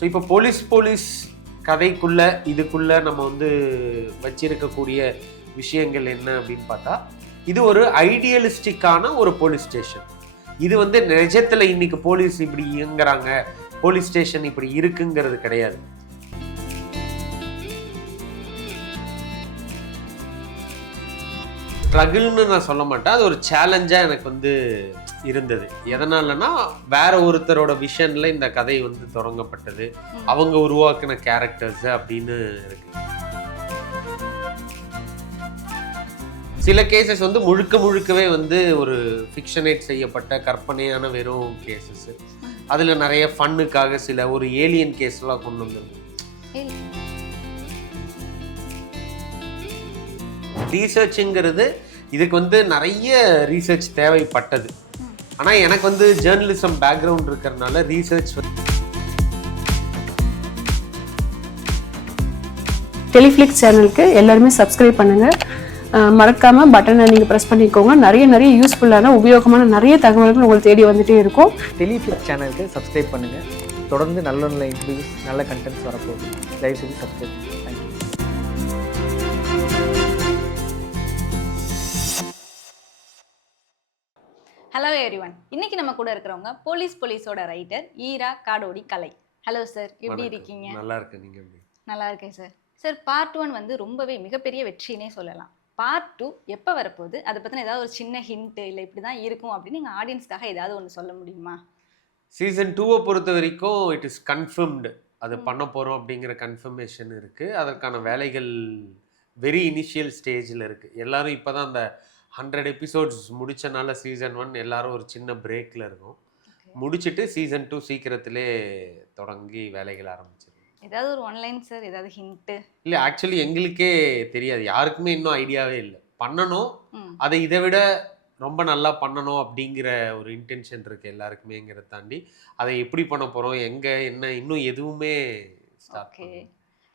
So இப்போ police கதைக்குள்ள இதுக்குள்ள நம்ம வந்து வச்சிருக்கக்கூடிய விஷயங்கள் என்ன அப்படின்னு பார்த்தா, இது ஒரு ஐடியலிஸ்டிக்கான ஒரு போலீஸ் ஸ்டேஷன். இது வந்து நிஜத்துல இன்னைக்கு போலீஸ் இப்படி இயங்குறாங்க, போலீஸ் ஸ்டேஷன் இப்படி இருக்குங்கிறது கிடையாது. ஸ்ட்ரகிள்னு நான் சொல்ல மாட்டேன், அது ஒரு சேலஞ்சா எனக்கு வந்து இருந்தது. எதனாலனா வேற ஒருத்தரோட விஷன்ல இந்த கதை வந்து தொடங்கப்பட்டது, அவங்க உருவாக்கின கேரக்டர்ஸ் அப்படின்னு இருக்கு. சில கேசஸ் வந்து முழுக்கவே வந்து ஒரு ஃபிக்ஷனேட் செய்யப்பட்ட கற்பனையான வெறும் கேசஸ். அதுல நிறைய ஃபன்னுக்காக சில ஒரு ஏலியன் கேஸ்லாம் கொண்டு வந்தது. ரீசர்ச்சுங்கிறது இதுக்கு வந்து நிறைய ரீசர்ச் தேவைப்பட்டது. ஆனா எனக்கு வந்து ஜேர்னலிசம் பேக்ரவுண்ட் இருக்கிறதுனால ரீசர்ச் டெலிஃப்ளிக்ஸ் சேனலுக்கு எல்லாருமே சப்ஸ்கிரைப் பண்ணுங்க. மறக்காம பட்டனை நீங்க பிரஸ் பண்ணிக்கோங்க. நிறைய யூஸ்ஃபுல்லான உபயோகமான நிறைய தகவல்கள் உங்களுக்கு தேடி வந்துட்டே இருக்கும். டெலிஃப்ளிக்ஸ் சேனலுக்கு சப்ஸ்கிரைப் பண்ணுங்க. தொடர்ந்து நல்ல இன்டர்வியூஸ், நல்ல கண்டென்ட்ஸ் வரப்போகுது. தயவு செஞ்சு சப்ஸ்கிரைப் பண்ணுங்க. தேங்க்யூ. Hello everyone. இன்னைக்கு நம்ம கூட இருக்கிறவங்க போலீஸோட ரைட்டர் ஈரா காடோடி கலை. ஹலோ சார், எப்படி இருக்கீங்க? நல்லா இருக்கு. நீங்க எப்படி? நல்லா இருக்கேன் சார். சார், பார்ட் 1 வந்து ரொம்பவே மிகப்பெரிய வெற்றினே சொல்லலாம். பார்ட் 2 எப்போ வரப்போகுது? அதை பற்றின ஏதாவது ஒரு சின்ன ஹிண்ட், இல்லை இப்படி தான் இருக்கும் அப்படின்னு நீங்கள் ஆடியன்ஸ்க்காக ஏதாவது ஒன்று சொல்ல முடியுமா? சீசன் 2 பொறுத்த வரைக்கும் இட் இஸ் கன்ஃபர்ம்டு. அது பண்ண போகிறோம் அப்படிங்கிற கன்ஃபர்மேஷன் இருக்குது. அதற்கான வேலைகள் வெரி இனிஷியல் ஸ்டேஜில் இருக்குது. எல்லாரும் இப்போ தான் அந்த 100 எபிசோட்ஸ் முடித்தனால சீசன் 1 எல்லாரும் ஒரு சின்ன பிரேக்கில் இருக்கும். முடிச்சுட்டு சீசன் 2 சீக்கிரத்திலே தொடங்கி வேலைகள் ஆரம்பிச்சிருக்கோம். ஏதாவது ஒரு ஒன்லைன் சார், ஏதாவது ஹிண்ட்டு? இல்லை, ஆக்சுவலி எங்களுக்கே தெரியாது, யாருக்குமே இன்னும் ஐடியாவே இல்லை. பண்ணணும், அதை இதை விட ரொம்ப நல்லா பண்ணணும் அப்படிங்கிற ஒரு இன்டென்ஷன் இருக்குது எல்லாருக்குமேங்கிறத தாண்டி அதை எப்படி பண்ண போகிறோம், எங்கே என்ன இன்னும் எதுவுமே ஸ்டார்ட் பண்ணல.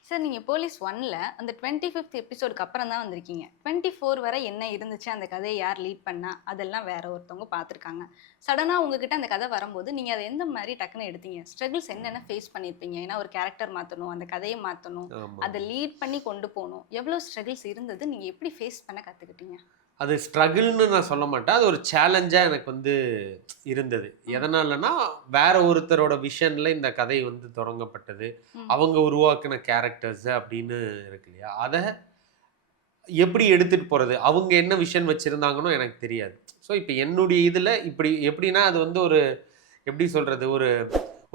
சார், நீங்கள் போலீஸ் 1ல் அந்த 25th எபிசோடுக்கு அப்புறம் தான் வந்திருக்கீங்க. 24 வரை என்ன இருந்துச்சு, அந்த கதையை யார் லீட் பண்ணா, அதெல்லாம் வேற ஒருத்தவங்க பார்த்துருக்காங்க. சடனாக உங்ககிட்ட அந்த கதை வரும்போது நீங்கள் அதை எந்த மாதிரி டக்குன்னு எடுத்தீங்க? ஸ்ட்ரகிள்ஸ் என்னென்ன ஃபேஸ் பண்ணியிருப்பீங்க? ஏன்னா ஒரு கேரக்டர் மாற்றணும், அந்த கதையை மாற்றணும், அதை லீட் பண்ணி கொண்டு போகணும். எவ்வளோ ஸ்ட்ரகிள்ஸ் இருந்தது, நீங்கள் எப்படி ஃபேஸ் பண்ண கற்றுக்கிட்டீங்க? அது ஸ்ட்ரகிள்னு நான் சொல்ல மாட்டேன், அது ஒரு சேலஞ்சாக எனக்கு வந்து இருந்தது. எதனாலனா வேற ஒருத்தரோட விஷன்ல இந்த கதை வந்து தொடங்கப்பட்டது, அவங்க உருவாக்கின கேரக்டர்ஸ் அப்படின்னு இருக்கு இல்லையா, அதை எப்படி எடுத்துகிட்டு போகிறது, அவங்க என்ன விஷன் வச்சுருந்தாங்கன்னு எனக்கு தெரியாது. ஸோ இப்போ என்னுடைய இதில் இப்படி எப்படின்னா அது வந்து ஒரு எப்படி சொல்கிறது,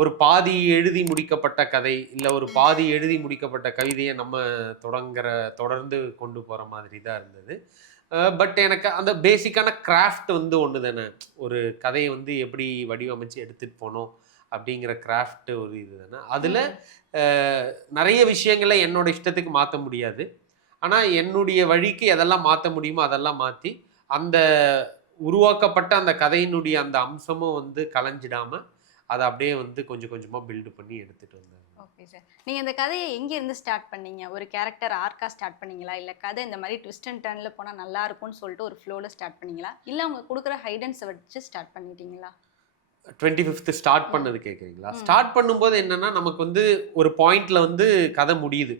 ஒரு பாதி எழுதி முடிக்கப்பட்ட கதை இல்லை ஒரு பாதி எழுதி முடிக்கப்பட்ட கவிதையை நம்ம தொடர்ந்து கொண்டு போகிற மாதிரி தான் இருந்தது. பட் எனக்கு அந்த பேசிக்கான கிராஃப்ட் வந்து ஒன்று தானே, ஒரு கதையை வந்து எப்படி வடிவமைச்சு எடுத்துகிட்டு போகணும் அப்படிங்கிற கிராஃப்ட் ஒரு இது தானே. அதில் நிறைய விஷயங்களை என்னோட இஷ்டத்துக்கு மாற்ற முடியாது. ஆனால் என்னுடைய வழிக்கு எதெல்லாம் மாற்ற முடியுமோ அதெல்லாம் மாற்றி அந்த உருவாக்கப்பட்ட அந்த கதையினுடைய அந்த அம்சமும் வந்து கலைஞ்சிடாமல் அதை அப்படியே வந்து கொஞ்சம் கொஞ்சமாக பில்டு பண்ணி எடுத்துகிட்டு வந்தேன். ஓகே சார், நீங்கள் இந்த கதையை எங்கேருந்து ஸ்டார்ட் பண்ணீங்க? ஒரு கேரக்டர் ஆர்க்காக ஸ்டார்ட் பண்ணீங்களா, இல்லை கதை இந்த மாதிரி ட்விஸ்ட் அண்ட் டர்னில் போனால் நல்லா இருக்கும்னு சொல்லிட்டு ஒரு ஃப்ளோவில் ஸ்டார்ட் பண்ணீங்களா, இல்லை அவங்க கொடுக்குற ஹைடன்ஸை வச்சு ஸ்டார்ட் பண்ணிட்டீங்களா? 25th ஸ்டார்ட் பண்ணது கேட்குறீங்களா? ஸ்டார்ட் பண்ணும்போது என்னன்னா, நமக்கு வந்து ஒரு பாயிண்ட்ல வந்து கதை முடியுது.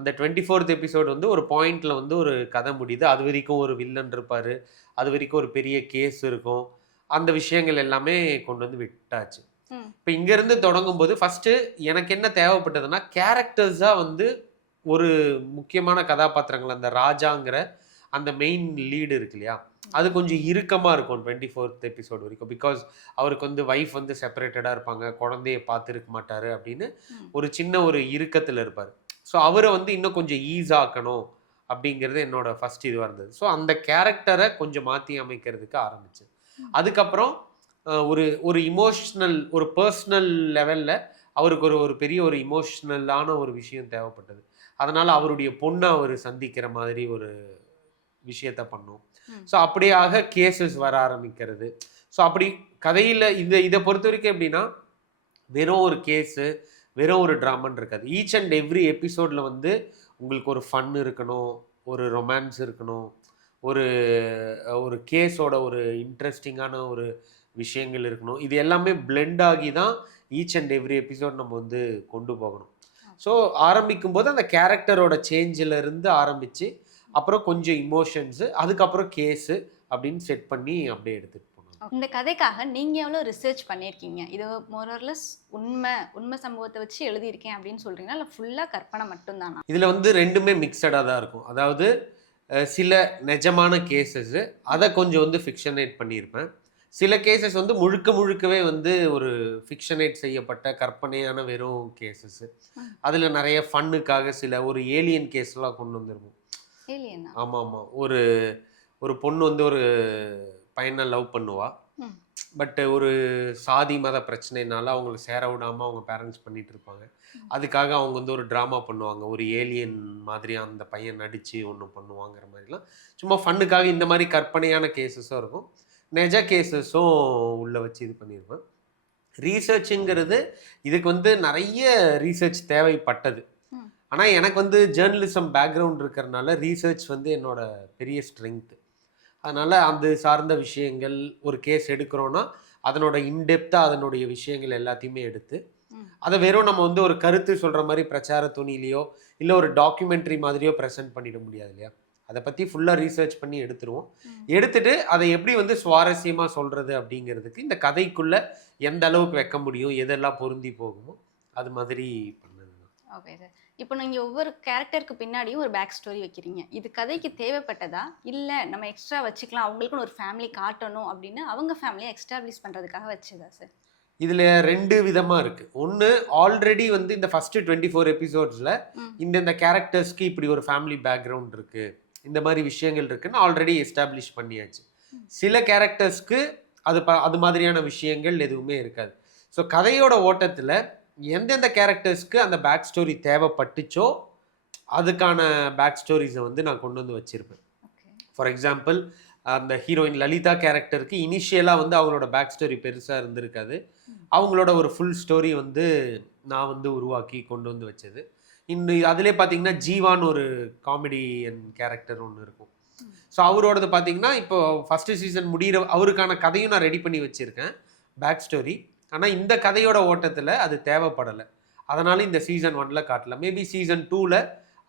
அந்த 24th எபிசோடு வந்து ஒரு பாயிண்ட்ல வந்து ஒரு கதை முடியுது. அது வரைக்கும் ஒரு வில்லன் இருப்பாரு, அது வரைக்கும் ஒரு பெரிய கேஸ் இருக்கும், அந்த விஷயங்கள் எல்லாமே கொண்டு வந்து விட்டாச்சு. இப்போ இங்கேருந்து தொடங்கும் போது ஃபஸ்ட்டு எனக்கு என்ன தேவைப்பட்டதுன்னா, கேரக்டர்ஸாக வந்து ஒரு முக்கியமான கதாபாத்திரங்கள், அந்த ராஜாங்கிற அந்த மெயின் லீடு இருக்கு இல்லையா, அது கொஞ்சம் இறுக்கமாக இருக்கும் 24th எபிசோடு வரைக்கும். பிகாஸ் அவருக்கு வந்து ஒய்ஃப் வந்து செப்பரேட்டடாக இருப்பாங்க, குழந்தைய பார்த்துருக்க மாட்டார் அப்படின்னு ஒரு சின்ன ஒரு இறுக்கத்தில் இருப்பார். ஸோ அவரை வந்து இன்னும் கொஞ்சம் ஈஸாக்கணும் அப்படிங்கிறது என்னோட ஃபஸ்ட் இதுவாக இருந்தது. ஸோ அந்த கேரக்டரை கொஞ்சம் மாற்றி அமைக்கிறதுக்கு ஆரம்பித்தேன். அதுக்கப்புறம் ஒரு இமோஷ்னல், ஒரு பர்சனல் லெவலில் அவருக்கு ஒரு பெரிய ஒரு இமோஷ்னலான ஒரு விஷயம் தேவைப்பட்டது. அதனால் அவருடைய பொண்ணை அவர் சந்திக்கிற மாதிரி ஒரு விஷயத்த பண்ணோம். ஸோ அப்படியாக கேசஸ் வர ஆரம்பிக்கிறது. ஸோ அப்படி கதையில் இதை பொறுத்த வரைக்கும் எப்படின்னா, வெறும் ஒரு கேஸு வெறும் ஒரு ட்ராமான்னு இருக்காது. ஈச் அண்ட் எவ்ரி எபிசோடில் வந்து உங்களுக்கு ஒரு ஃபன் இருக்கணும், ஒரு ரொமான்ஸ் இருக்கணும், ஒரு கேஸோட ஒரு இன்ட்ரெஸ்டிங்கான ஒரு விஷயங்கள் இருக்கணும். இது எல்லாமே பிளெண்ட் ஆகி தான் ஈச் அண்ட் எவ்ரி எபிசோட் நம்ம வந்து கொண்டு போகணும். ஸோ ஆரம்பிக்கும் போது அந்த கேரக்டரோட சேஞ்சில் இருந்து ஆரம்பித்து அப்புறம் கொஞ்சம் இமோஷன்ஸு, அதுக்கப்புறம் கேஸு அப்படின்னு செட் பண்ணி அப்படியே எடுத்துகிட்டு போகணும். இந்த கதைக்காக நீங்க எவ்வளவு ரிசர்ச் பண்ணியிருக்கீங்க? இது மோரர்லெஸ் உண்மை சம்பவத்தை வச்சு எழுதியிருக்கேன் அப்படின்னு சொல்றீங்களா, இல்லை ஃபுல்லா கற்பனை மட்டும்தானா? இதில் வந்து ரெண்டுமே மிக்சடாக தான் இருக்கும். அதாவது சில நிஜமான கேசஸ்ஸு அதை கொஞ்சம் வந்து ஃபிக்ஷனேட் பண்ணியிருப்பேன். சில கேசஸ் வந்து முழுக்கவே வந்து ஒரு ஃபிக்ஷனேட் செய்யப்பட்ட கற்பனையான வெறும் கேசஸ்ஸு. அதில் நிறைய ஃபன்னுக்காக ஒரு ஏலியன் கேஸ்லாம் கொண்டு வந்துருவோம். ஏலியனா? ஆமாம். ஒரு பொண்ணு வந்து ஒரு பையனை லவ் பண்ணுவா. பட் ஒரு சாதி மத பிரச்சனைனால அவங்கள சேர விடாமல் அவங்க பேரண்ட்ஸ் பண்ணிட்டு இருப்பாங்க. அதுக்காக அவங்க வந்து ஒரு ட்ராமா பண்ணுவாங்க. ஒரு ஏலியன் மாதிரி அந்த பையன் நடித்து ஒன்று பண்ணுவாங்கிற மாதிரிலாம் சும்மா ஃபன்னுக்காக இந்த மாதிரி கற்பனையான கேசஸும் இருக்கும், நெஜ கேசஸும் உள்ளே வச்சு இது பண்ணியிருப்பேன். ரீசர்ச்சுங்கிறது இதுக்கு வந்து நிறைய ரீசர்ச் தேவைப்பட்டது. ஆனால் எனக்கு வந்து ஜேர்னலிசம் பேக்ரவுண்ட் இருக்கிறனால ரீசர்ச் வந்து என்னோட பெரிய ஸ்ட்ரென்த்து. அதனால் அந்த சார்ந்த விஷயங்கள் ஒரு கேஸ் எடுக்கிறோன்னா அதனோட இன்டெப்த்தாக அதனுடைய விஷயங்கள் எல்லாத்தையுமே எடுத்து அதை வெறும் நம்ம வந்து ஒரு கருத்து சொல்கிற மாதிரி பிரச்சார துணிலையோ இல்லை ஒரு டாக்குமெண்ட்ரி மாதிரியோ ப்ரெசென்ட் பண்ணிட முடியாது இல்லையா. அதை பற்றி ஃபுல்லாக ரீசர்ச் பண்ணி எடுத்துருவோம். எடுத்துட்டு அதை எப்படி வந்து சுவாரஸ்யமாக சொல்கிறது அப்படிங்கிறதுக்கு இந்த கதைக்குள்ளே எந்த அளவுக்கு வைக்க முடியும், எதெல்லாம் பொருந்தி போகுமோ அது மாதிரி பண்ணது. Okay sir. இப்போ நீங்கள் ஒவ்வொரு கேரக்டருக்கு பின்னாடியும் ஒரு பேக் ஸ்டோரி வைக்கிறீங்க. இது கதைக்கு தேவைப்பட்டதா, இல்லை நம்ம எக்ஸ்ட்ரா வச்சுக்கலாம் அவங்களுக்குன்னு ஒரு ஃபேமிலி காட்டணும் அப்படின்னு அவங்க ஃபேமிலியை எக்ஸ்டாப்ளிஷ் பண்ணுறதுக்காக வச்சதா சார்? இதில் 2 விதமாக இருக்குது. ஒன்று, ஆல்ரெடி வந்து இந்த ஃபஸ்ட்டு 24 எபிசோட்ஸில் இந்த கேரக்டர்ஸ்க்கு இப்படி ஒரு ஃபேமிலி பேக்ரவுண்ட் இருக்குது, இந்த மாதிரி விஷயங்கள் இருக்குன்னு ஆல்ரெடி எஸ்டாப்ளிஷ் பண்ணியாச்சு. சில கேரக்டர்ஸ்க்கு அது மாதிரியான விஷயங்கள் எதுவுமே இருக்காது. ஸோ கதையோட ஓட்டத்தில் எந்தெந்த கேரக்டர்ஸ்க்கு அந்த பேக் ஸ்டோரி தேவைப்பட்டுச்சோ அதுக்கான பேக் ஸ்டோரிஸை வந்து நான் கொண்டு வந்து வச்சுருப்பேன். ஃபார் எக்ஸாம்பிள், அந்த ஹீரோயின் லலிதா கேரக்டருக்கு இனிஷியலாக வந்து அவங்களோட பேக் ஸ்டோரி பெருசாக இருந்திருக்காது. அவங்களோட ஒரு ஃபுல் ஸ்டோரி வந்து நான் வந்து உருவாக்கி கொண்டு வந்து வச்சது. இன்னும் அதிலே பார்த்தீங்கன்னா ஜீவான்னு ஒரு காமெடியன் கேரக்டர் ஒன்று இருக்கும். ஸோ அவரோடது பார்த்தீங்கன்னா இப்போ ஃபஸ்ட்டு சீசன் முடிகிற அவருக்கான கதையும் நான் ரெடி பண்ணி வச்சுருக்கேன், பேக் ஸ்டோரி. ஆனால் இந்த கதையோட ஓட்டத்தில் அது தேவைப்படலை, அதனால இந்த சீசன் 1ல் காட்டல. மேபி சீசன் 2ல்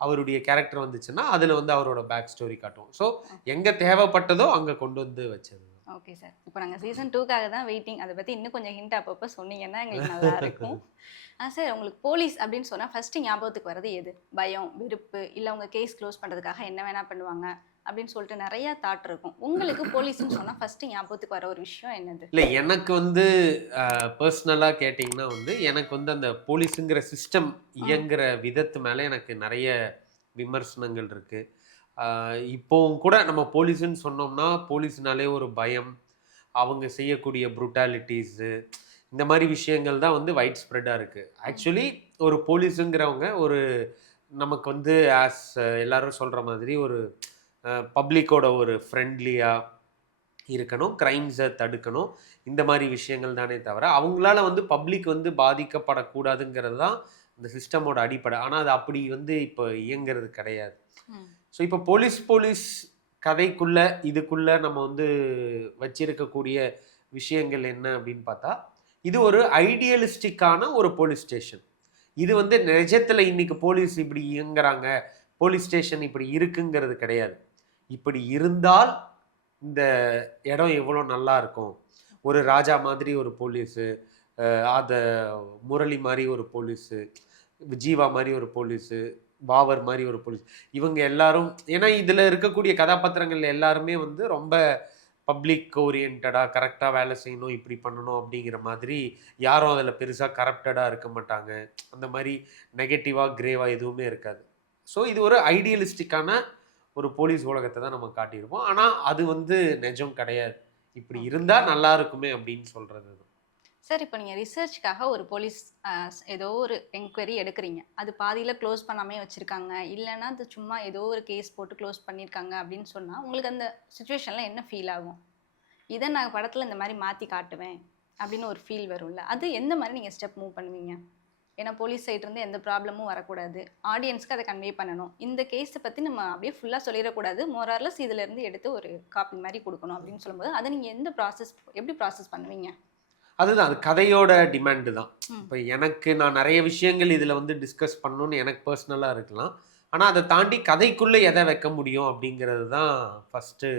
அவருடைய கேரக்டர் வந்துச்சுன்னா அதில் வந்து அவரோட பேக் ஸ்டோரி காட்டுவோம். ஸோ எங்கே தேவைப்பட்டதோ அங்கே கொண்டு வந்து வச்சது. Okay sir. இப்போ நாங்கள் சீசன் 2க்காக தான் வெயிட்டிங். அதை பற்றி இன்னும் கொஞ்சம் ஹிண்ட் அப்பப்போ சொன்னீங்கன்னா எங்களுக்கு நல்லா இருக்கும். சார், உங்களுக்கு போலீஸ் அப்படின்னு சொன்னால் ஃபஸ்ட்டு ஞாபகத்துக்கு வர்றது எது? பயம், விருப்பு, இல்லை உங்கள் கேஸ் க்ளோஸ் பண்ணுறதுக்காக என்ன வேணால் பண்ணுவாங்க அப்படின்னு சொல்லிட்டு நிறையா தாட் இருக்கும். உங்களுக்கு போலீஸ்ன்னு சொன்னால் ஃபஸ்ட்டு ஞாபகத்துக்கு வர ஒரு விஷயம் என்னது? இல்லை, எனக்கு வந்து பர்சனலாக கேட்டிங்கன்னா வந்து எனக்கு வந்து அந்த போலீஸுங்கிற சிஸ்டம் இயங்குகிற விதத்து மேலே எனக்கு நிறைய விமர்சனங்கள் இருக்குது. இப்போவும் கூட நம்ம போலீஸுன்னு சொன்னோம்னா போலீஸ்னாலே ஒரு பயம், அவங்க செய்யக்கூடிய ப்ரூட்டாலிட்டிஸு, இந்த மாதிரி விஷயங்கள் தான் வந்து வைட் ஸ்ப்ரெட்டாக இருக்குது. ஆக்சுவலி ஒரு போலீஸுங்கிறவங்க ஒரு நமக்கு வந்து எல்லாரும் சொல்கிற மாதிரி ஒரு பப்ளிக்கோட ஒரு ஃப்ரெண்ட்லியாக இருக்கணும், க்ரைம்ஸை தடுக்கணும், இந்த மாதிரி விஷயங்கள் தானே தவிர அவங்களால வந்து பப்ளிக் வந்து பாதிக்கப்படக்கூடாதுங்கிறது தான் இந்த சிஸ்டமோட அடிப்படை. ஆனால் அது அப்படி வந்து இப்போ இயங்கிறது கிடையாது. ஸோ இப்போ போலீஸ் கதைக்குள்ளே இதுக்குள்ளே நம்ம வந்து வச்சிருக்கக்கூடிய விஷயங்கள் என்ன அப்படின்னு பார்த்தா, இது ஒரு ஐடியலிஸ்டிக்கான ஒரு போலீஸ் ஸ்டேஷன். இது வந்து நிஜத்தில் இன்னைக்கு போலீஸ் இப்படி இயங்குறாங்க, போலீஸ் ஸ்டேஷன் இப்படி இருக்குங்கிறது கிடையாது. இப்படி இருந்தால் இந்த இடம் எவ்வளோ நல்லா இருக்கும், ஒரு ராஜா மாதிரி ஒரு போலீஸு, அதை முரளி மாதிரி ஒரு போலீஸு, ஜீவா மாதிரி ஒரு போலீஸு, பாவர் மாதிரி ஒரு போலீஸ், இவங்க எல்லாரும், ஏன்னா இதில் இருக்கக்கூடிய கதாபாத்திரங்கள் எல்லாருமே வந்து ரொம்ப பப்ளிக் ஓரியன்டாக கரெக்டாக வேலை செய்யணும், இப்படி பண்ணணும் அப்படிங்கிற மாதிரி, யாரும் அதில் பெருசாக கரப்டடாக இருக்க மாட்டாங்க, அந்த மாதிரி நெகட்டிவாக கிரேவாக எதுவுமே இருக்காது. ஸோ இது ஒரு ஐடியலிஸ்டிக்கான ஒரு போலீஸ் உலகத்தை தான் நம்ம காட்டியிருப்போம். ஆனால் அது வந்து நிஜம் கிடையாது. இப்படி இருந்தால் நல்லா இருக்குமே அப்படின்னு சொல்கிறது. சார், இப்போ நீங்கள் ரிசர்ச்காக ஒரு போலீஸ் ஏதோ ஒரு என்கொயரி எடுக்கிறீங்க, அது பாதியில் க்ளோஸ் பண்ணாமே வச்சுருக்காங்க, இல்லைன்னா அது சும்மா ஏதோ ஒரு கேஸ் போட்டு க்ளோஸ் பண்ணியிருக்காங்க அப்படின்னு சொன்னால் உங்களுக்கு அந்த சுச்சுவேஷனில் என்ன ஃபீல் ஆகும்? இதை நான் படத்தில் இந்த மாதிரி மாற்றி காட்டுவேன் அப்படின்னு ஒரு ஃபீல் வரும்ல, அது எந்த மாதிரி நீங்கள் ஸ்டெப் மூவ் பண்ணுவீங்க? ஏன்னா போலீஸ் சைட்லேருந்து எந்த ப்ராப்ளமும் வரக்கூடாது, ஆடியன்ஸ்க்கு அதை கன்வே பண்ணணும், இந்த கேஸை பற்றி நம்ம அப்படியே ஃபுல்லாக சொல்லிடக்கூடாது, மோரார்லெஸ் இதிலேருந்து எடுத்து ஒரு காப்பி மாதிரி கொடுக்கணும் அப்படின்னு சொல்லும்போது அதை நீங்கள் எப்படி ப்ராசஸ் பண்ணுவீங்க? அதுதான் அது கதையோட டிமாண்டு தான். இப்போ எனக்கு நான் நிறைய விஷயங்கள் இதில் வந்து டிஸ்கஸ் பண்ணணும்னு எனக்கு பர்சனலாக இருக்கலாம். ஆனால் அதை தாண்டி கதைக்குள்ளே எதை வைக்க முடியும் அப்படிங்கிறது தான் ஃபஸ்ட்டு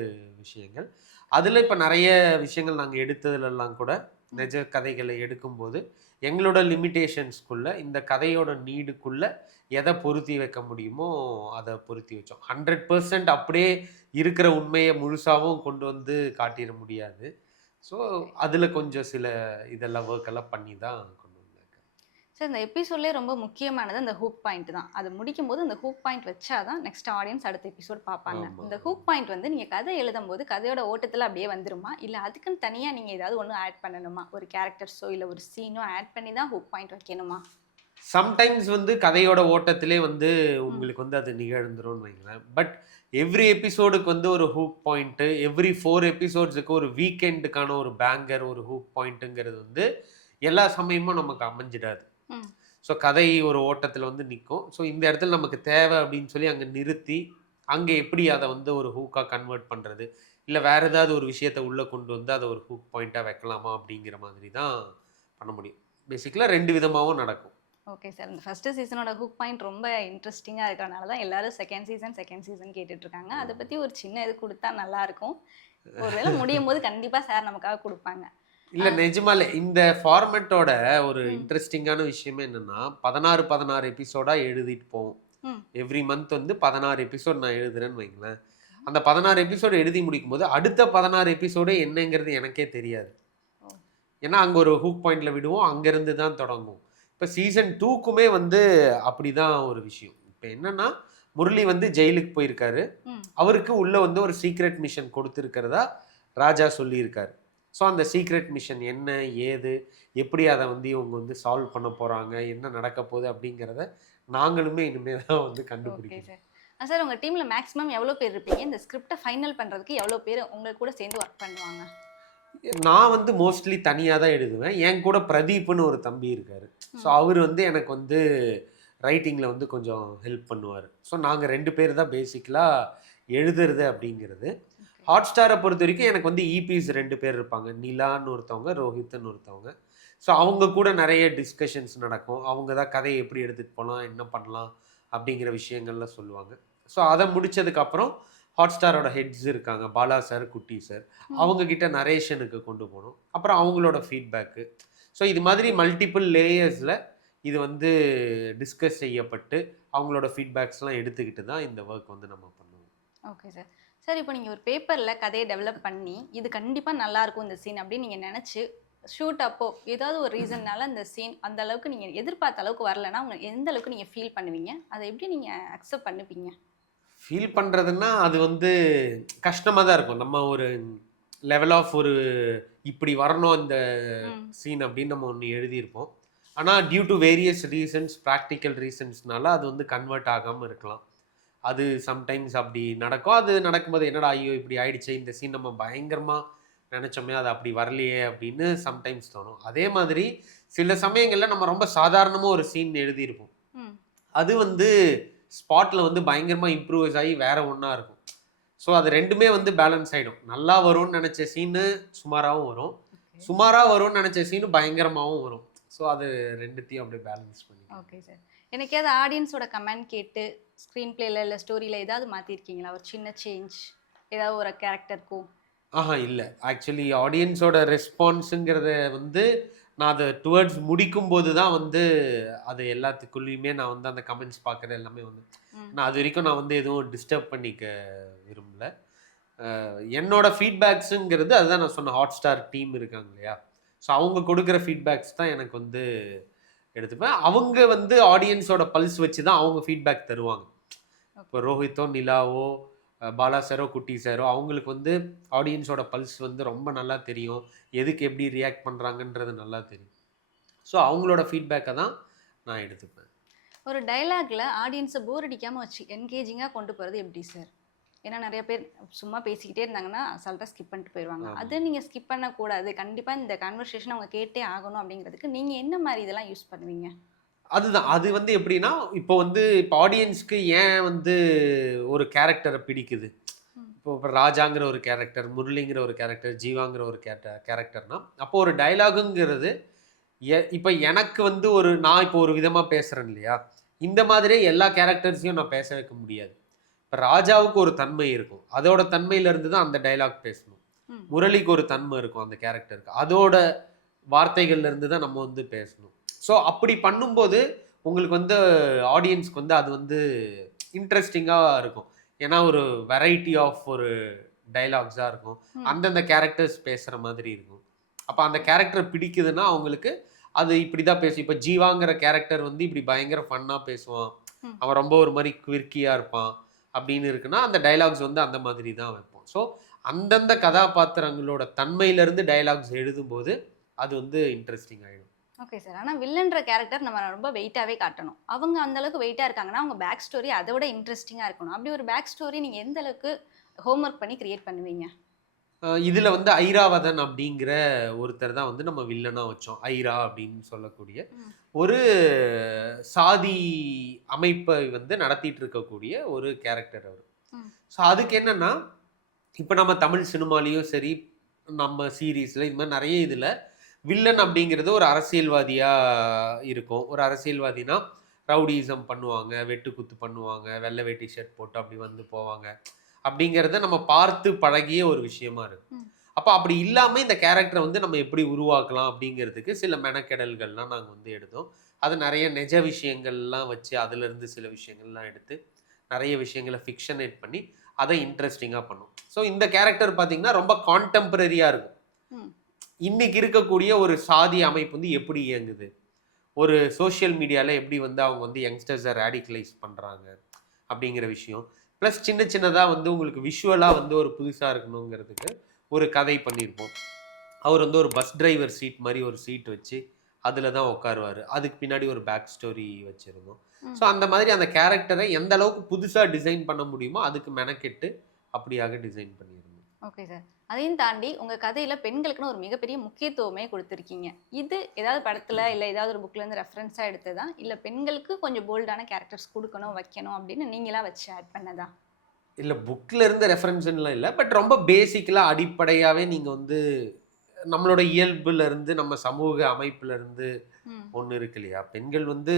விஷயங்கள். அதில் இப்போ நிறைய விஷயங்கள் நாங்கள் எடுத்ததுலலாம் கூட நிஜ கதைகளை எடுக்கும்போது எங்களோட லிமிட்டேஷன்ஸ்குள்ளே இந்த கதையோட நீடுக்குள்ளே எதை பொருத்தி வைக்க முடியுமோ அதை பொருத்தி வச்சோம். 100% அப்படியே இருக்கிற உண்மையை முழுசாகவும் கொண்டு வந்து காட்டிட முடியாது. ஸோ அதில் கொஞ்சம் சில இதெல்லாம் ஒர்க் எல்லாம் பண்ணி தான் கொண்டு வந்தாங்க. சார் இந்த எபிசோட்லேயே ரொம்ப முக்கியமானது அந்த ஹூக் பாயிண்ட் தான். அது முடிக்கும் போது அந்த ஹூக் பாயிண்ட் வச்சாதான் நெக்ஸ்ட் ஆடியன்ஸ் அடுத்த எபிசோட் பார்ப்பாங்க. இந்த ஹூக் பாயிண்ட் வந்து நீங்கள் கதை எழுதும் போது கதையோட ஓட்டத்தில் அப்படியே வந்துருமா, இல்லை அதுக்குன்னு தனியாக நீங்கள் ஏதாவது ஒன்று ஆட் பண்ணணுமா, ஒரு கேரக்டர்ஸோ இல்லை ஒரு சீனோ ஆட் பண்ணி தான் ஹூக் பாயிண்ட் வைக்கணுமா? சம்டைம்ஸ் வந்து கதையோட ஓட்டத்திலே வந்து உங்களுக்கு வந்து அது நிகழ்ந்துரும்னு வைங்களேன். பட் எவ்ரி எபிசோடுக்கு வந்து ஒரு ஹூக் பாயிண்ட்டு, எவ்ரி 4 எபிசோட்ஸுக்கு ஒரு வீக்கெண்டுக்கான ஒரு பேங்கர், ஒரு ஹூக் பாயிண்ட்டுங்கிறது வந்து எல்லா சமயமும் நமக்கு அமைஞ்சிடாது. ஸோ கதை ஒரு ஓட்டத்தில் வந்து நிற்கும். ஸோ இந்த இடத்துல நமக்கு தேவை அப்படின்னு சொல்லி அங்கே நிறுத்தி அங்கே எப்படி அதை வந்து ஒரு ஹூக்காக கன்வெர்ட் பண்ணுறது, இல்லை வேறு ஏதாவது ஒரு விஷயத்தை உள்ளே கொண்டு வந்து அதை ஒரு ஹூக் பாயிண்ட்டாக வைக்கலாமா அப்படிங்கிற மாதிரி தான் பண்ண முடியும். பேசிக்கலாக 2 விதமாகவும் நடக்கும். Okay sir. இந்த ஃபர்ஸ்ட் சீசனோட ஹுக் பாயிண்ட் ரொம்ப இன்ட்ரெஸ்டிங்காக இருக்கிறனால தான் எல்லாரும் செகண்ட் சீசன் கேட்டுட்டு இருக்காங்க. அதை பற்றி ஒரு சின்ன இது கொடுத்தா நல்லா இருக்கும். ஒருவேளை முடியும் போது கண்டிப்பாக சார் நமக்காக கொடுப்பாங்க. இல்லை நிஜமாலே இந்த ஃபார்மேட்டோட ஒரு இன்ட்ரெஸ்டிங்கான விஷயமே என்னன்னா 16 எபிசோடாக எழுதிட்டு போவோம். எவ்ரி மந்த் வந்து 16 எபிசோட் நான் எழுதுறேன்னு வைங்களேன். அந்த 16 எபிசோடு எழுதி முடிக்கும் போது அடுத்த 16 எபிசோடு என்னங்கிறது எனக்கே தெரியாது. ஏன்னா அங்கே ஒரு ஹூக் பாயிண்ட்ல விடுவோம், அங்கேருந்து தான் தொடங்கும். இப்போ சீசன் 2க்குமே வந்து அப்படிதான் ஒரு விஷயம். இப்போ என்னன்னா முரளி வந்து ஜெயிலுக்கு போயிருக்காரு. அவருக்கு உள்ள வந்து ஒரு சீக்ரெட் மிஷன் கொடுத்துருக்கிறதா ராஜா சொல்லியிருக்காரு. ஸோ அந்த சீக்ரெட் மிஷன் என்ன, ஏது, எப்படி அதை வந்து இவங்க வந்து சால்வ் பண்ண போகிறாங்க, என்ன நடக்க போகுது அப்படிங்கிறத நாங்களுமே இனிமேல் தான் வந்து கண்டுபிடிக்கணும். சார் உங்கள் டீமில் மேக்ஸிமம் எவ்வளோ பேர் இருப்பீங்க? இந்த ஸ்கிரிப்டை ஃபைனல் பண்ணுறதுக்கு எவ்வளோ பேர் உங்களை கூட சேர்ந்து ஒர்க் பண்ணுவாங்க? நான் வந்து மோஸ்ட்லி தனியாக தான் எழுதுவேன். என் கூட பிரதீப்னு ஒரு தம்பி இருக்கார். ஸோ அவர் வந்து எனக்கு வந்து ரைட்டிங்கில் வந்து கொஞ்சம் ஹெல்ப் பண்ணுவார். ஸோ நாங்கள் 2 பேர் தான் பேசிக்கலாக எழுதுறது அப்படிங்கிறது. ஹாட் ஸ்டாரை பொறுத்த வரைக்கும் எனக்கு வந்து இபிஸ் 2 பேர் இருப்பாங்க. நிலான்னு ஒருத்தவங்க, ரோஹித்னு ஒருத்தவங்க. ஸோ அவங்க கூட நிறைய டிஸ்கஷன்ஸ் நடக்கும். அவங்க தான் கதையை எப்படி எடுத்துகிட்டு போகலாம், என்ன பண்ணலாம் அப்படிங்கிற விஷயங்கள்லாம் சொல்லுவாங்க. ஸோ அதை முடித்ததுக்கப்புறம் ஹாட் ஸ்டாரோட ஹெட்ஸ் இருக்காங்க, பாலா சார், குட்டி சார், அவங்கக்கிட்ட நரேஷனுக்கு கொண்டு போகணும். அப்புறம் அவங்களோட ஃபீட்பேக்கு. ஸோ இது மாதிரி மல்டிபிள் லேயர்ஸில் இது வந்து டிஸ்கஸ் செய்யப்பட்டு அவங்களோட ஃபீட்பேக்ஸ்லாம் எடுத்துக்கிட்டு தான் இந்த ஒர்க் வந்து நம்ம பண்ணுவோம். Okay sir. சார் இப்போ நீங்கள் ஒரு பேப்பரில் கதையை டெவலப் பண்ணி இது கண்டிப்பாக நல்லாயிருக்கும் இந்த சீன் அப்படின்னு நீங்கள் நினச்சி ஷூட் அப்போ ஏதாவது ஒரு ரீசன்னால அந்த சீன் அந்த அளவுக்கு நீங்கள் எதிர்பார்த்த அளவுக்கு வரலைன்னா உங்களுக்கு எந்த அளவுக்கு நீங்கள் ஃபீல் பண்ணுவீங்க, அதை எப்படி நீங்கள் அக்செப்ட் பண்ணுவீங்க? ஃபீல் பண்ணுறதுன்னா அது வந்து கஷ்டமாக தான் இருக்கும். நம்ம ஒரு லெவல் ஆஃப் ஒரு இப்படி வரணும் இந்த சீன் அப்படின்னு நம்ம ஒன்று எழுதியிருப்போம். ஆனால் due to various reasons, practical ரீசன்ஸ்னால அது வந்து கன்வெர்ட் ஆகாமல் இருக்கலாம். அது சம்டைம்ஸ் அப்படி நடக்கும். அது நடக்கும்போது என்னடா ஐயோ இப்படி ஆயிடுச்சு, இந்த சீன் நம்ம பயங்கரமாக நினச்சோமே அது அப்படி வரலையே அப்படின்னு சம்டைம்ஸ் தோணும். அதே மாதிரி சில சமயங்களில் நம்ம ரொம்ப சாதாரணமாக ஒரு சீன் எழுதியிருப்போம். அது வந்து ஸ்பாட்டில் வந்து பயங்கரமாக இம்ப்ரூவைஸ் ஆகி வேற ஒன்றா இருக்கும். ஸோ அது 2மே வந்து பேலன்ஸ் ஆகிடும். நல்லா வரும்னு நினச்ச சீனு சுமாராகவும் வரும், சுமாராக வரும்னு நினச்ச சீனு பயங்கரமாகவும் வரும். ஸோ அது 2த்தையும் அப்படியே பேலன்ஸ் பண்ணி. Okay sir. எனக்கேதாவது ஆடியன்ஸோட கமெண்ட் கேட்டு ஸ்க்ரீன் பிளேல இல்லை ஸ்டோரியில் ஏதாவது மாற்றிருக்கீங்களா? ஒரு சின்ன சேஞ்ச் ஏதாவது ஒரு கேரக்டருக்கும்? இல்லை. ஆக்சுவலி ஆடியன்ஸோட ரெஸ்பான்ஸுங்கிறத வந்து நான் அதை டுவர்ட்ஸ் முடிக்கும் போது தான் வந்து அது எல்லாத்துக்குள்ளேயுமே நான் வந்து அந்த கமெண்ட்ஸ் பார்க்குறது எல்லாமே வந்து நான் அது வரைக்கும் நான் வந்து எதுவும் டிஸ்டர்ப் பண்ணிக்க விரும்பல. என்னோட ஃபீட்பேக்ஸுங்கிறது அதுதான் நான் சொன்ன ஹாட் ஸ்டார் டீம் இருக்காங்க இல்லையா, ஸோ அவங்க கொடுக்குற ஃபீட்பேக்ஸ் தான் எனக்கு வந்து எடுத்துப்பேன். அவங்க வந்து ஆடியன்ஸோட பல்ஸ் வச்சு தான் அவங்க ஃபீட்பேக் தருவாங்க. இப்போ ரோஹித்தோ, நிலாவோ, பாலா சாரோ, குட்டி சாரோ அவங்களுக்கு வந்து ஆடியன்ஸோட பல்ஸ் வந்து ரொம்ப நல்லா தெரியும், எதுக்கு எப்படி ரியாக்ட் பண்ணுறாங்கன்றது நல்லா தெரியும். ஸோ அவங்களோட ஃபீட்பேக்கை தான் நான் எடுத்துப்பேன். ஒரு டைலாக்ல ஆடியன்ஸை போர் அடிக்காமல் வச்சு என்கேஜிங்காக கொண்டு போகிறது எப்படி சார்? ஏன்னா நிறைய பேர் சும்மா பேசிக்கிட்டே இருந்தாங்கன்னா அசால்ட்டாக ஸ்கிப் பண்ணிட்டு போயிடுவாங்க. அது நீங்கள் ஸ்கிப் பண்ணக்கூடாது, கண்டிப்பாக இந்த கான்வர்சேஷன் அவங்க கேட்டே ஆகணும் அப்படிங்கிறதுக்கு நீங்கள் என்ன மாதிரி இதெல்லாம் யூஸ் பண்ணுவீங்க? அதுதான் அது வந்து எப்படின்னா இப்போ ஆடியன்ஸ்க்கு ஏன் வந்து ஒரு கேரக்டரை பிடிக்குது, இப்போ ராஜாங்கிற ஒரு கேரக்டர், முரளிங்கிற ஒரு கேரக்டர், ஜீவாங்கிற ஒரு கேரக்டர்னா அப்போ ஒரு டைலாகுங்கிறது இப்போ எனக்கு வந்து நான் இப்போ ஒரு விதமாக பேசுகிறேன் இல்லையா, இந்த மாதிரியே எல்லா கேரக்டர்ஸையும் நான் பேச வைக்க முடியாது. இப்போ ராஜாவுக்கு ஒரு தன்மை இருக்கும், அதோட தன்மையிலேருந்து தான் அந்த டைலாக் பேசணும். முரளிக்கு ஒரு தன்மை இருக்கும் அந்த கேரக்டருக்கு, அதோட வார்த்தைகள்லேருந்து தான் நம்ம வந்து பேசணும். ஸோ அப்படி பண்ணும்போது உங்களுக்கு வந்து ஆடியன்ஸ்க்கு வந்து அது வந்து இன்ட்ரெஸ்டிங்காக இருக்கும். ஏன்னா ஒரு வெரைட்டி ஆஃப் ஒரு டைலாக்ஸாக இருக்கும், அந்தந்த கேரக்டர்ஸ் பேசுகிற மாதிரி இருக்கும். அப்போ அந்த கேரக்டர் பிடிக்குதுன்னா அவங்களுக்கு அது இப்படி தான் பேசும். இப்போ ஜீவாங்கிற கேரக்டர் வந்து இப்படி பயங்கர ஃபன்னாக பேசுவான், அவன் ரொம்ப ஒரு மாதிரி குவிர்க்கியாக இருப்பான் அப்படின்னு இருக்குன்னா அந்த டைலாக்ஸ் வந்து அந்த மாதிரி தான் வைப்போம். ஸோ அந்தந்த கதாபாத்திரங்களோட தன்மையிலேருந்து டைலாக்ஸ் எழுதும்போது அது வந்து இன்ட்ரெஸ்டிங் ஆகிடும். Okay sir. ஆனால் வில்லன்ற கேரக்டர் நம்ம ரொம்ப வெயிட்டாகவே காட்டணும். அவங்க அந்த அளவுக்கு வெயிட்டாக இருக்காங்கன்னா அவங்க பேக் ஸ்டோரி அதை விட இன்ட்ரெஸ்டிங்காக இருக்கணும். அப்படி ஒரு பேக் ஸ்டோரி நீங்கள் எந்த அளவுக்கு ஹோம்ஒர்க் பண்ணி கிரியேட் பண்ணுவீங்க? இதில் வந்து ஐராவதன் அப்படிங்கிற ஒருத்தர் தான் வந்து நம்ம வில்லனாக வச்சோம். ஐரா அப்படின்னு சொல்லக்கூடிய ஒரு சாதி அமைப்பை வந்து நடத்திட்டு இருக்கக்கூடிய ஒரு கேரக்டர் அவர். ஸோ அதுக்கு என்னன்னா, இப்போ நம்ம தமிழ் சினிமாலேயும் சரி, நம்ம சீரீஸில் இது மாதிரி நிறைய இதில் வில்லன் அப்படிங்கிறது ஒரு அரசியல்வாதியாக இருக்கும். ஒரு அரசியல்வாதினா ரவுடிசம் பண்ணுவாங்க, வெட்டுக்குத்து பண்ணுவாங்க, வெள்ளை வேட்டி ஷர்ட் போட்டு அப்படி வந்து போவாங்க அப்படிங்கிறத நம்ம பார்த்து பழகிய ஒரு விஷயமா இருக்கு. அப்போ அப்படி இல்லாமல் இந்த கேரக்டரை வந்து நம்ம எப்படி உருவாக்கலாம் அப்படிங்கிறதுக்கு சில மெனக்கெடல்கள்லாம் நாங்கள் வந்து எடுத்தோம். அது நிறைய நிஜ விஷயங்கள்லாம் வச்சு அதுலேருந்து சில விஷயங்கள்லாம் எடுத்து நிறைய விஷயங்களை ஃபிக்ஷனேட் பண்ணி அதை இன்ட்ரெஸ்டிங்காக பண்ணும். ஸோ இந்த கேரக்டர் பார்த்தீங்கன்னா ரொம்ப கான்டெம்பரரியாக இருக்கும். இன்னைக்கு இருக்கக்கூடிய ஒரு சாதி அமைப்பு வந்து எப்படி இயங்குது, ஒரு சோஷியல் மீடியாவில் எப்படி வந்து அவங்க வந்து யங்ஸ்டர்ஸை ரேடிகலைஸ் பண்ணுறாங்க அப்படிங்கிற விஷயம், ப்ளஸ் சின்ன சின்னதாக வந்து உங்களுக்கு விஷுவலாக வந்து ஒரு புதுசாக இருக்கணுங்கிறதுக்கு ஒரு கதை பண்ணியிருப்போம். அவர் வந்து ஒரு பஸ் டிரைவர் சீட் மாதிரி ஒரு சீட் வச்சு அதில் தான் உட்காருவார், அதுக்கு பின்னாடி ஒரு பேக் ஸ்டோரி வச்சுருந்தோம். ஸோ அந்த மாதிரி அந்த கேரக்டரை எந்த அளவுக்கு புதுசாக டிசைன் பண்ண முடியுமோ அதுக்கு மெனக்கெட்டு அப்படியாக டிசைன் பண்ணியிருந்தோம். Okay sir. அதையும் தாண்டி உங்கள் கதையில் பெண்களுக்குன்னு ஒரு மிகப்பெரிய முக்கியத்துவமே கொடுத்துருக்கீங்க. இது ஏதாவது படத்தில் இல்லை ஏதாவது ஒரு புக்லேருந்து ரெஃபரன்ஸாக எடுத்ததா, இல்லை பெண்களுக்கு கொஞ்சம் போல்டான கேரக்டர்ஸ் கொடுக்கணும் வைக்கணும் அப்படின்னு நீங்களாக வச்சு ஆட் பண்ணதா? இல்லை புக்கில் இருந்து ரெஃபரன்ஸ்லாம் இல்லை, பட் ரொம்ப பேசிக்கலாக அடிப்படையாகவே நீங்கள் வந்து நம்மளோட இயல்புல இருந்து நம்ம சமூக அமைப்புல இருந்து ஒன்று இருக்கு இல்லையா, பெண்கள் வந்து